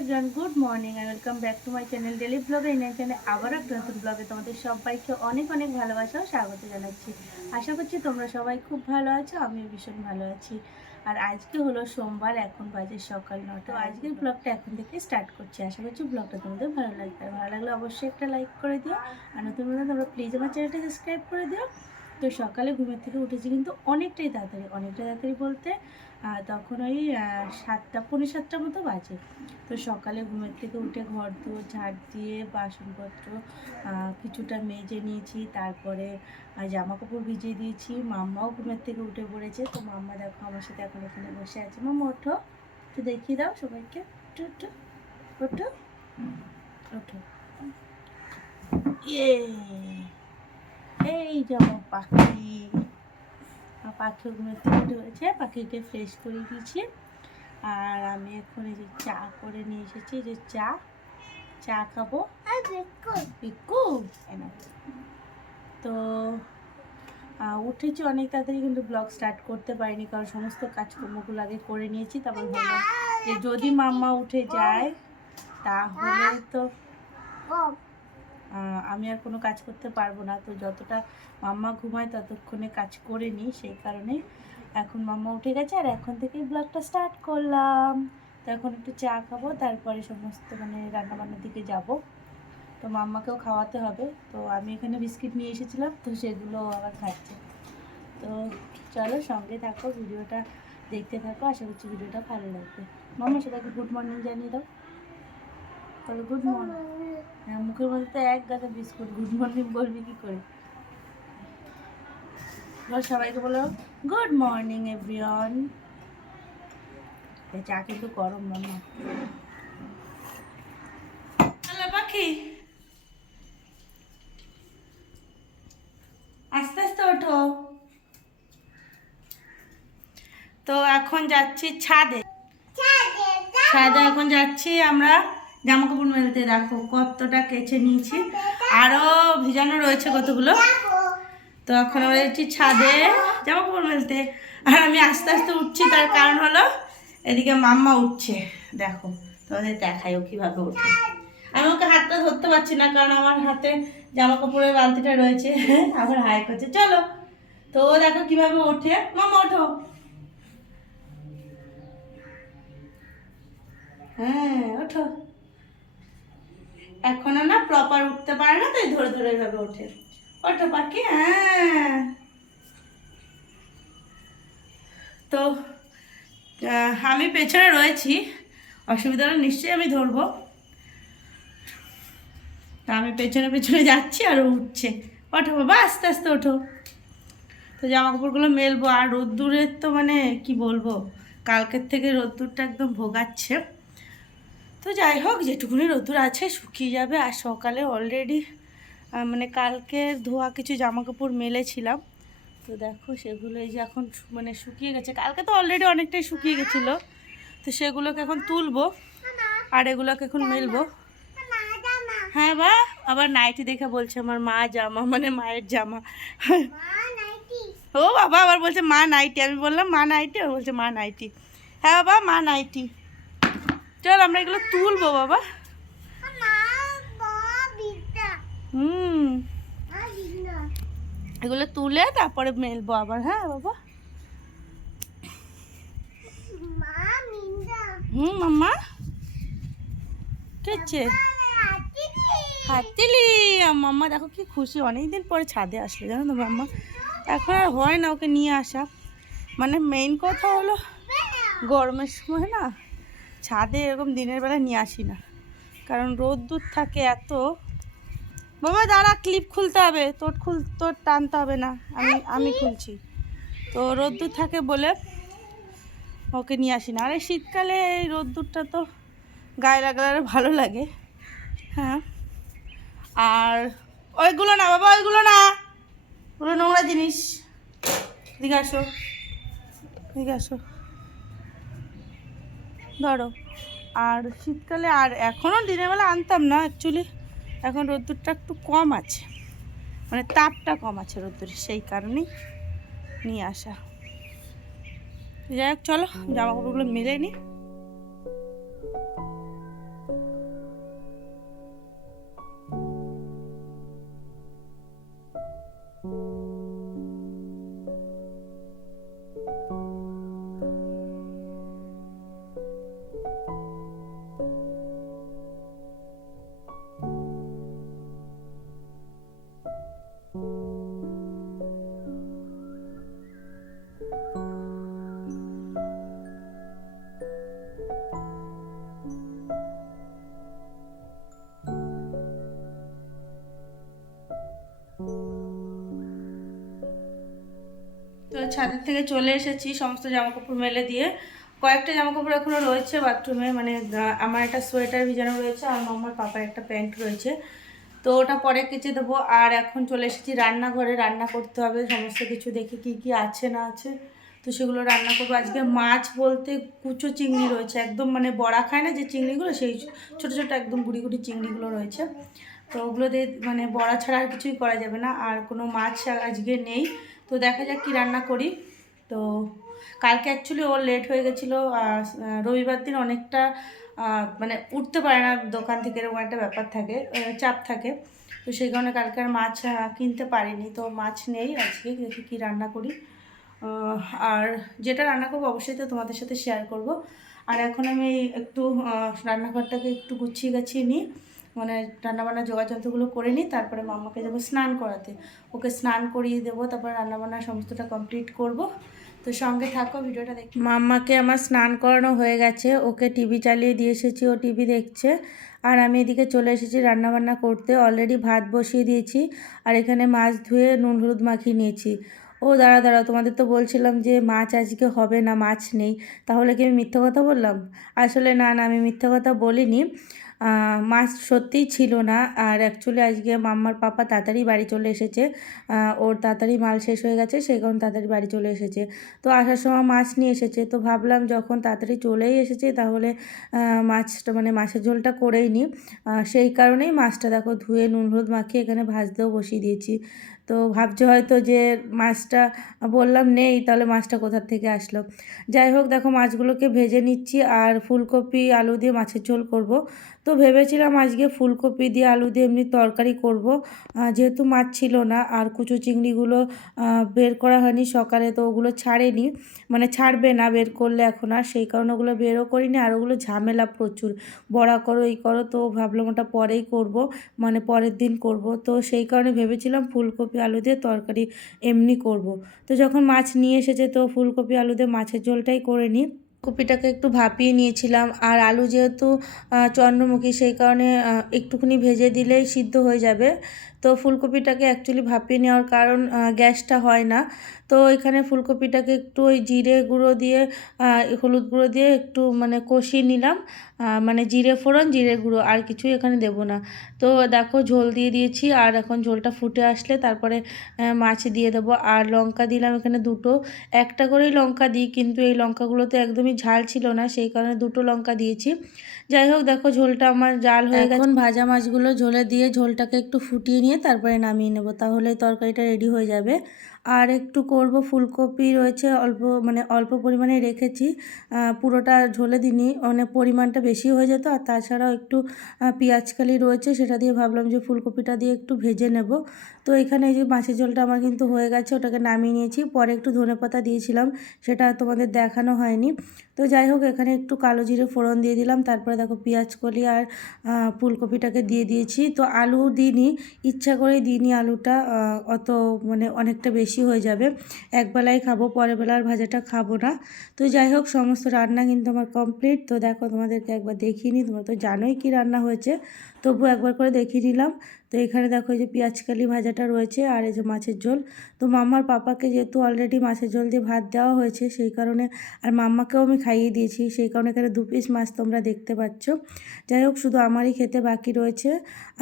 Everyone, good morning and welcome back to my channel daily ব্লগে। এখানে আবার একটা নতুন ব্লগে তোমাদের সবাইকে অনেক অনেক ভালোবাসা ও স্বাগত জানাচ্ছি। আশা করছি তোমরা সবাই খুব ভালো আছো, আমিও ভীষণ ভালো আছি। আর আজকে হলো সোমবার, এখন বাজে সকাল 9টা। তো আজকের ব্লগটা এখন থেকে স্টার্ট করছি। আশা করছি ব্লগটা তোমাদের ভালো লাগবে। আর ভালো লাগলে অবশ্যই একটা লাইক করে দিও, আর নতুন নতুন তোমরা প্লিজ আমার চ্যানেলটা সাবস্ক্রাইব করে দিও। তো সকালে ঘুমের থেকে উঠেছি কিন্তু অনেকটাই তাড়াতাড়ি বলতে তখন ওই 7টা 7:45 মতো বাজে। তো সকালে ঘুমের থেকে উঠে ঘর দুয়ার ঝাড় দিয়ে বাসনপত্র কিছুটা মেজে নিয়েছি, তারপরে জামা কাপড় ভিজিয়ে দিয়েছি। মাম্মাও ঘুমের থেকে উঠে পড়েছে। তো মাম্মা দেখো আমার সাথে এখন এখানে বসে আছে। মাম্মা ওঠো, একটু দেখিয়ে দাও সবাইকে। ওঠো ওঠো ওঠো। ইয়ে, এই যেমন পাখি, পাখি ঘুমের থেকে উঠে পড়েছে। পাখিকে ফ্রেশ করে দিয়েছি। আর আমি এখন এই যে চা করে নিয়ে এসেছি, যে চা খাবো। পিকু তো উঠেছি অনেক তাড়াতাড়ি, কিন্তু ব্লগ স্টার্ট করতে পারিনি কারণ সমস্ত কাজকর্মগুলো আগে করে নিয়েছি। তারপর ভাবলাম যে যদি মাম্মা উঠে যায় তাহলে তো আমি আর কোনো কাজ করতে পারবো না। তো যতটা মাম্মা ঘুমায় ততক্ষণে কাজ করে নিই, সেই কারণে এখন মাম্মা উঠে গেছে আর এখন থেকেই ব্লগটা স্টার্ট করলাম। তো এখন একটু চা খাবো, তারপরে সমস্ত রান্নাবান্নার দিকে যাব। তো মাম্মাকেও খাওয়াতে হবে। তো আমি এখানে বিস্কিট নিয়ে এসেছিলাম, তো সেগুলো আবার খাচ্ছে। তো চলো সঙ্গে থাকো, ভিডিওটা দেখতে থাকো। আশা করছি ভিডিওটা ভালো লাগবে। মাম্মা সবাইকে গুড মর্নিং জানিয়ে দাও। বলো গুড মর্নিং। হ্যাঁ, মুখের মধ্যে তো এক গাদা বিস্কুট, গুড মর্নিং বলবি কি করে? সবাইকে বলো গুড মর্নিং এভরিওয়ান। চা কিন্তু গরম মাম্মা। হ্যালো পাখি, আস্তে আস্তে ওঠো। তো এখন যাচ্ছি ছাদে এখন যাচ্ছি আমরা জামা কাপড় মেলতে। দেখো কতটা কেচে নিয়েছি, আরো ভিজানো রয়েছে কতগুলো। তো এখন আমরা যাচ্ছি ছাদে জামা কাপড় মেলতে। আর আমি আস্তে আস্তে উঠছি, তার কারণ হলো এদিকে মাম্মা উঠছে। দেখো তোমাদের দেখাই ও কিভাবে ওঠে। আমি ওকে হাতটা ধরতে পারছি না কারণ আমার হাতে জামা কাপড়ের বালতিটা রয়েছে। আবার হাই করছে চলো। তো ও দেখো কিভাবে ওঠে। মাম্মা ওঠো। হ্যাঁ ওঠো। এখনো না প্রপার উঠতে পারে না, তাই ধরে ধরে এভাবে ওঠে। ওঠো পাখি। হ্যাঁ, তো আমি পেছনে রয়েছি, অসুবিধা হলে নিশ্চয়ই আমি ধরবো। তা আমি পেছনে পেছনে যাচ্ছি আর উঠছে। ওঠো বাবা, আস্তে আস্তে ওঠো। তো জামা কাপড়গুলো মেলবো। আর রোদ্দুরের তো কি বলবো, কালকের থেকে রোদ্দুরটা একদম ভোগাচ্ছে। তো যাই হোক, যেটুকুনি রোদ্দুর আছে শুকিয়ে যাবে। আর সকালে অলরেডি কালকের ধোয়া কিছু জামা কাপড় মেলেছিলাম। তো দেখো সেগুলো এই যে এখন শুকিয়ে গেছে। কালকে তো অলরেডি অনেকটাই শুকিয়ে গেছিলো। তো সেগুলোকে এখন তুলবো আর এগুলোকে এখন মেলবো। হ্যাঁ বা, আবার নাইটি দেখে বলছে আমার মা জামা, মায়ের জামা। ও বাবা আবার বলছে মা নাইটি। আমি বললাম মা নাইটি, ও বলছে মা নাইটি। হ্যাঁ বাবা মা নাইটি। চল আমরা এগুলো তুলবো বাবা। এগুলো তুলে তারপরে মেলবো আবার। হ্যাঁ বাবা। মাম্মা কেছে হাতিলি। মাম্মা দেখো কি খুশি, অনেকদিন পরে ছাদে আসলো জানো তো মাম্মা। এখন আর হয় না ওকে নিয়ে আসা। মেইন কথা হলো গরমের সময় না ছাদে এরকম দিনের বেলা নিয়ে আসি না, কারণ রোদ্দুর থাকে এত। বাবা দাঁড়া, ক্লিপ খুলতে হবে, তোর টানতে হবে না, আমি খুলছি। তো রোদ্দুর থাকে বলে ওকে নিয়ে আসি না। আর এই শীতকালে এই রোদ্দুরটা তো গায়ে লাগলে ভালো লাগে। হ্যাঁ, আর ওইগুলো না বাবা, ওইগুলো না, ওগুলো নোংরা জিনিস। এদিকে আসো, এদিকে আসো, ধরো। আর শীতকালে আর এখনও দিনের বেলা আনতাম না অ্যাকচুয়ালি, এখন রোদ্দুরটা একটু কম আছে, তাপটা কম আছে রোদ্দুরের, সেই কারণেই নিয়ে আসা। যাই হোক চলো জামা কাপড়গুলো মেলে নিই। ছাদের থেকে চলে এসেছি সমস্ত জামাকাপড় মেলে দিয়ে। কয়েকটা জামাকাপড় এখনও রয়েছে বাথরুমে, মানে আমার একটা সোয়েটার ভিজানো রয়েছে আর মামার পাপার একটা প্যান্ট রয়েছে, তো ওটা পরে কেচে দেবো। আর এখন চলে এসেছি রান্নাঘরে, রান্না করতে হবে সমস্ত কিছু, দেখি কি কি আছে না আছে, তো সেগুলো রান্না করবো। আজকে মাছ বলতে কুচো চিংড়ি রয়েছে, একদম মানে বড়া খায় না যে চিংড়িগুলো, সেই ছোটো ছোটো একদম গুড়ি গুড়ি চিংড়িগুলো রয়েছে। তো ওগুলো দিয়ে মানে বড়া ছাড়া আর কিছুই করা যাবে না, আর কোনো মাছ আজকে নেই। তো দেখা যাক কী রান্না করি। তো কালকে অ্যাকচুয়ালি ওর লেট হয়ে গেছিলো, আর রবিবার দিন অনেকটা মানে উঠতে পারে না দোকান থেকে, এরকম একটা ব্যাপার থাকে, চাপ থাকে। তো সেই কারণে কালকে আর মাছ কিনতে পারিনি, তো মাছ নেই আজকে। দেখি কী রান্না করি, আর যেটা রান্না করবো অবশ্যই তো তোমাদের সাথে শেয়ার করব। আর এখন আমি একটু রান্নাঘরটাকে একটু গুছিয়ে গাছিয়ে নিই, মানে রান্নাবান্নার যোগাযন্ত্রগুলো করে নিই, তারপরে মাম্মাকে যাবো স্নান করাতে, ওকে স্নান করিয়ে দেবো, তারপরে রান্নাবান্না সমস্তটা কমপ্লিট করব। তো সঙ্গে থাকো, ভিডিওটা দেখি। মাম্মাকে আমার স্নান করানো হয়ে গেছে, ওকে টিভি চালিয়ে দিয়ে এসেছি, ও টিভি দেখছে। আর আমি এদিকে চলে এসেছি রান্নাবান্না করতে, অলরেডি ভাত বসিয়ে দিয়েছি, আর এখানে মাছ ধুয়ে নুন হলুদ মাখিয়ে নিয়েছি। ও দাঁড়াও, তোমাদের তো বলছিলাম যে মাছ আজকে হবে না, মাছ নেই, তাহলে কি আমি মিথ্যা কথা বললাম? আসলে না, আমি মিথ্যা কথা বলিনি, মাছ সত্যিই ছিল না। আর অ্যাকচুয়ালি আজকে মাম্মার পাপা তাড়াতাড়ি বাড়ি চলে এসেছে, ওর তাড়াতাড়ি মাল শেষ হয়ে গেছে, সেই কারণে তাড়াতাড়ি বাড়ি চলে এসেছে। তো আসার সময় মাছ নিয়ে এসেছে, তো ভাবলাম যখন তাড়াতাড়ি চলেই এসেছে তাহলে মাছটা মানে মাছের ঝোলটা করেই নিই। সেই কারণেই মাছটা দেখো ধুয়ে নুন হলুদ মাখিয়ে এখানে ভাজতেও বসিয়ে দিয়েছি। তো ভাবছো হয়তো যে মাছটা বললাম নেই, তাহলে মাছটা কোথার থেকে আসলো। যাই হোক, দেখো মাছগুলোকে ভেজে নিচ্ছি, আর ফুলকপি আলু দিয়ে মাছের ঝোল করব। তো ভেবেছিলাম আজকে ফুলকপি দিয়ে আলু দিয়ে এমনি তরকারি করব, যেহেতু মাছ ছিল না, আর কুচো চিংড়িগুলো বের করা হয়নি সকালে, তো ওগুলো ছাড়েনি, মানে ছাড়বে না বের করলে এখন, আর সেই কারণে ওগুলো বেরও করিনি। আর ওগুলো ঝামেলা প্রচুর, বড়া করো এই করো, তো ভাবলাম ওটা পরেই করব, মানে পরের দিন করব। তো সেই কারণে ভেবেছিলাম ফুলকপি আলু দিয়ে তরকারি এমনি করব। তো যখন মাছ নিয়ে এসেছে, তো ফুলকপি আলু দিয়ে মাছের ঝোলটাই করে নিই। কপিটাকে একটু ভাপিয়ে নিয়েছিলাম, আর আলু যেহেতু চন্দ্রমুখী, সেই কারণে একটুখানি ভেজে দিলেই সিদ্ধ হয়ে যাবে। তো ফুলকপিটাকে অ্যাকচুয়ালি ভাপিয়ে নেওয়ার কারণ গ্যাসটা হয় না। তো এখানে ফুলকপিটাকে একটু ওই জিরে গুঁড়ো দিয়ে হলুদ গুঁড়ো দিয়ে একটু মানে কষিয়ে নিলাম, মানে জিরে ফোড়ন জিরে গুঁড়ো, আর কিছুই এখানে দেব না। তো দেখো ঝোল দিয়ে দিয়েছি, আর এখন ঝোলটা ফুটে আসলে তারপরে মাছ দিয়ে দেবো। আর লঙ্কা দিলাম এখানে দুটো, একটা করেই লঙ্কা দিই, কিন্তু এই লঙ্কাগুলো তো একদমই ঝাল ছিল না, সেই কারণে দুটো লঙ্কা দিয়েছি। যাই হোক, দেখো ঝোলটা আমার জাল হয়ে গেছে। এখন ভাজা মাছগুলো ঝোলে দিয়ে ঝোলটাকে একটু ফুটিয়ে নিয়ে তারপরে নামিয়ে নেব, তাহলে তরকারিটা রেডি হয়ে যাবে। আর একটু করব, ফুলকপি রয়েছে অল্প, মানে অল্প পরিমাণে রেখেছি, পুরোটা ঝোলে দিইনি, মানে পরিমাণটা বেশি হয়ে যেত। আর তাছাড়াও একটু পেঁয়াজকালি রয়েছে, সেটা দিয়ে ভাবলাম যে ফুলকপিটা দিয়ে একটু ভেজে নেব। তো এখানে এই যে মাছের ঝোলটা আমার কিন্তু হয়ে গেছে, ওটাকে নামিয়ে নিয়েছি। পরে একটু ধনেপাতা দিয়েছিলাম, সেটা তোমাদের দেখানো হয়নি। তো যাই হোক, এখানে একটু কালো জিরে ফোড়ন দিয়ে দিলাম, তারপরে দেখো পেঁয়াজকলি আর ফুলকপিটাকে দিয়ে দিয়েছি। তো আলু দিইনি, ইচ্ছা করেই দিইনি আলুটা, অত মানে অনেকটা বেশি হয়ে যাবে, একবেলাই খাবো, পরের বেলার ভাজাটা খাবো না। তো যাই হোক, সমস্ত রান্না কিন্তু আমার কমপ্লিট। তো দেখো তোমাদেরকে একবার দেখিয়ে নিই, তোমরা তো জানোই কি রান্না হয়েছে, তবু একবার করে দেখিয়ে নিলাম। তো এখানে দেখো এই যে পেঁয়াজকালি ভাজাটা রয়েছে, আর এই যে মাছের ঝোল। তো মাম্মার পাপাকে যেহেতু অলরেডি মাছের ঝোল দিয়ে ভাত দেওয়া হয়েছে, সেই কারণে, আর মাম্মাকেও আমি খাইয়ে দিয়েছি, সেই কারণে এখানে 2 পিস মাছ তোমরা দেখতে পাচ্ছ। যাই হোক, শুধু আমারই খেতে বাকি রয়েছে,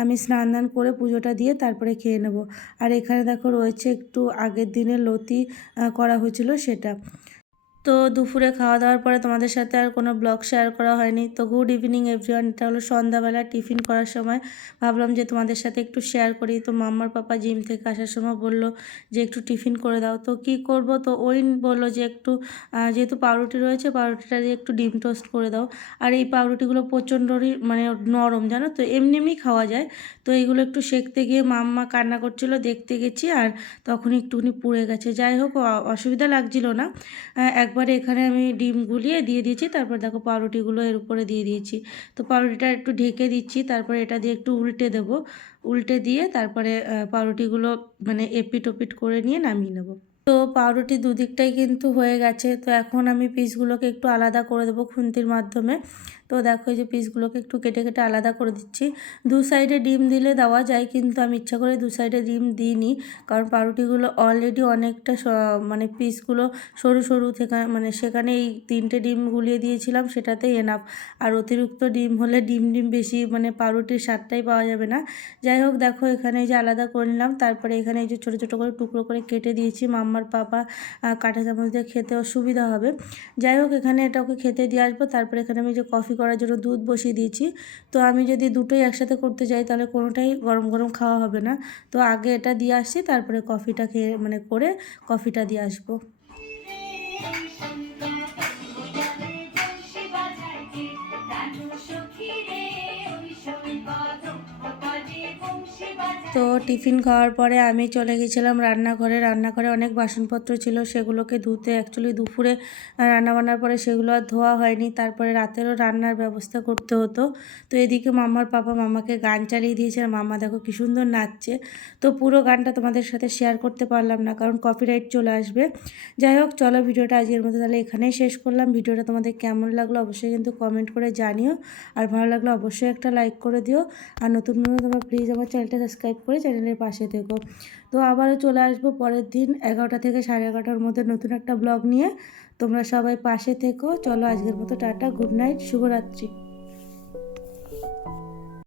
আমি স্নান দান করে পুজোটা দিয়ে তারপরে খেয়ে নেব। আর এখানে দেখো রয়েছে একটু আগের দিনের লতি করা হয়েছিল সেটা। তো দুপুরে খাওয়া দাওয়ার পরে তোমাদের সাথে আর কোনো ব্লগ শেয়ার করা হয়নি। তো গুড ইভিনিং এভরিওয়ান, এটা হলো সন্ধ্যাবেলা টিফিন করার সময়, ভাবলাম যে তোমাদের সাথে একটু শেয়ার করি। তো মাম্মার পাপা জিম থেকে আসার সময় বলল যে একটু টিফিন করে দাও, তো কি করব, তো ওই বললো যে একটু যেহেতু পাউরুটি রয়েছে, পাউরুটিটা দিয়ে একটু ডিম টোস্ট করে দাও। আর এই পাউরুটিগুলো প্রচণ্ডই মানে নরম, জানো তো, এমনি এমনি খাওয়া যায়। তো এইগুলো একটু সেঁকতে গিয়ে মাম্মা কান্না করছিল, দেখতে গেছি, আর তখন একটুখানি পুড়ে গেছে। যাই হোক, অসুবিধা লাগছিল না। একবারে এখানে আমি ডিম গুলিয়ে দিয়ে দিয়েছি, তারপর দেখো পাউরুটিগুলো এর উপরে দিয়ে দিয়েছি। তো পাউরুটিটা একটু ঢেকে দিচ্ছি, তারপরে এটা দিয়ে একটু উল্টে দেবো, উল্টে দিয়ে তারপরে পাউরুটিগুলো মানে এপিট ওপিট করে নিয়ে নামিয়ে নেবো। তো পাউরুটি দুদিকটাই কিন্তু হয়ে গেছে। তো এখন আমি পিসগুলোকে একটু আলাদা করে দেবো খুন্তির মাধ্যমে। তো দেখো এই যে পিসগুলোকে একটু কেটে কেটে আলাদা করে দিচ্ছি। দু সাইডে ডিম দিলে দেওয়া যায়, কিন্তু আমি ইচ্ছা করে দু সাইডে ডিম দিইনি, কারণ পাউরুটিগুলো অলরেডি অনেকটা মানে পিসগুলো সরু সরু থেকে মানে সেখানে এই 3টে ডিম গুলিয়ে দিয়েছিলাম, সেটাতেই এনাফ। আর অতিরিক্ত ডিম হলে ডিম বেশি মানে পাউরুটির স্বাদটাই পাওয়া যাবে না। যাই হোক, দেখো এখানে এই যে আলাদা করে নিলাম। তারপরে এখানে এই যে ছোটো ছোটো করে টুকরো করে কেটে দিয়েছি। মাম্মার পাপা কাঁটা চামচ দিয়ে খেতে অসুবিধা হবে। যাই হোক, এখানে এটা ওকে খেতে দিয়ে আসবো। তারপরে এখানে আমি যে কফি করার জন্য দুধ বসিয়ে দিয়েছি। তো আমি যদি দুটোই একসাথে করতে যাই তাহলে কোনোটাই গরম গরম খাওয়া হবে না। তো আগে এটা দিয়ে আসছি, তারপরে কফিটা খেয়ে মানে করে কফিটা দিয়ে আসবো। তো টিফিন খাওয়ার পরে আমি চলে গেছিলাম রান্নাঘরে অনেক বাসনপত্র ছিল, সেগুলোকে ধুতে। অ্যাকচুয়ালি দুপুরে রান্নাবান্নার পরে সেগুলো আর ধোয়া হয়নি। তারপরে রাতেরও রান্নার ব্যবস্থা করতে হতো। তো এদিকে মাম্মার পাপা মাম্মাকে গান চালিয়ে দিয়েছে, আর মাম্মা দেখো কী সুন্দর নাচছে। তো পুরো গানটা তোমাদের সাথে শেয়ার করতে পারলাম না, কারণ কপিরাইট চলে আসবে। যাই হোক, চলো ভিডিওটা আজকের মতো তাহলে এখানেই শেষ করলাম। ভিডিওটা তোমাদের কেমন লাগলো অবশ্যই কিন্তু কমেন্ট করে জানিও, আর ভালো লাগলে অবশ্যই একটা লাইক করে দিও। আর নতুন তোমরা প্লিজ আমার চ্যানেলটা সাবস্ক্রাইব করে চ্যানেলের পাশে থেকো। তো আবারও চলে আসবো পরের দিন 11টা থেকে 11:30টার মধ্যে নতুন একটা ব্লগ নিয়ে। তোমরা সবাই পাশে থেকো। চলো আজকের মতো টাটা, গুড নাইট, শুভরাত্রি।